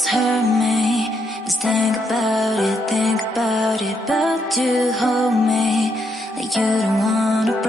does hurt me. Just think about it, but you hold me like you don't wanna